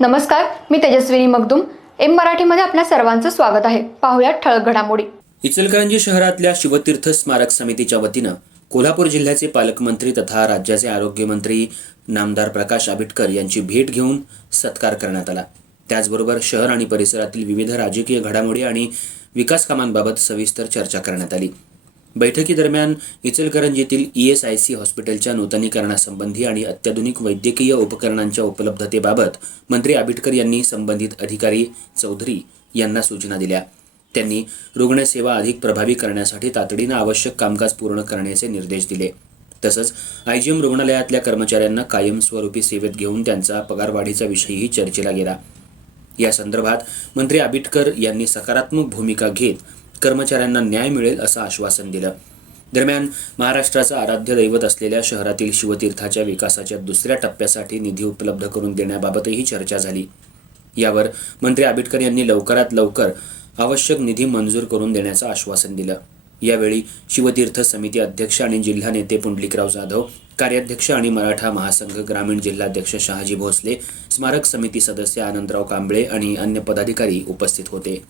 नमस्कार मी तेजस्विनी मगदुम. एम मराठीमध्ये आपल्या सर्वांचं स्वागत आहे. पाहुयात ठळक घडामोडी. इचलकरंजी शहरातल्या शिवतीर्थ स्मारक समितीच्या वतीनं कोल्हापूर जिल्ह्याचे पालकमंत्री तथा राज्याचे आरोग्यमंत्री नामदार प्रकाश आंबेडकर यांची भेट घेऊन सत्कार करण्यात आला. त्याचबरोबर शहर आणि परिसरातील विविध राजकीय घडामोडी आणि विकास कामांबाबत सविस्तर चर्चा करण्यात आली. बैठकीदरम्यान इचलकरंजीतील ई एस आय सी हॉस्पिटलच्या नूतनीकरणासंबंधी आणि अत्याधुनिक वैद्यकीय उपकरणांच्या उपलब्धतेबाबत मंत्री आबिटकर यांनी संबंधित अधिकारी चौधरी यांना सूचना दिल्या. त्यांनी रुग्णसेवा अधिक प्रभावी करण्यासाठी तातडीनं आवश्यक कामकाज पूर्ण करण्याचे निर्देश दिले. तसंच आयजीएम रुग्णालयातल्या कर्मचाऱ्यांना कायमस्वरूपी सेवेत घेऊन त्यांचा पगारवाढीचा विषयही चर्चेला गेला. या संदर्भात मंत्री आबिटकर यांनी सकारात्मक भूमिका घेत कर्मचाऱ्यांना न्याय मिळेल असं आश्वासन दिलं. दरम्यान महाराष्ट्राचं आराध्य दैवत असलेल्या शहरातील शिवतीर्थाच्या विकासाच्या दुसऱ्या टप्प्यासाठी निधी उपलब्ध करून देण्याबाबतही चर्चा झाली. यावर मंत्री आबिटकर यांनी लवकरात लवकर आवश्यक निधी मंजूर करून देण्याचं आश्वासन दिलं. यावेळी शिवतीर्थ समिती अध्यक्ष आणि जिल्हा नेते पुंडलिकराव जाधव कार्याध्यक्ष आणि मराठा महासंघ ग्रामीण जिल्हाध्यक्ष शहाजी भोसले स्मारक समिती सदस्य आनंदराव कांबळे आणि अन्य पदाधिकारी उपस्थित होते.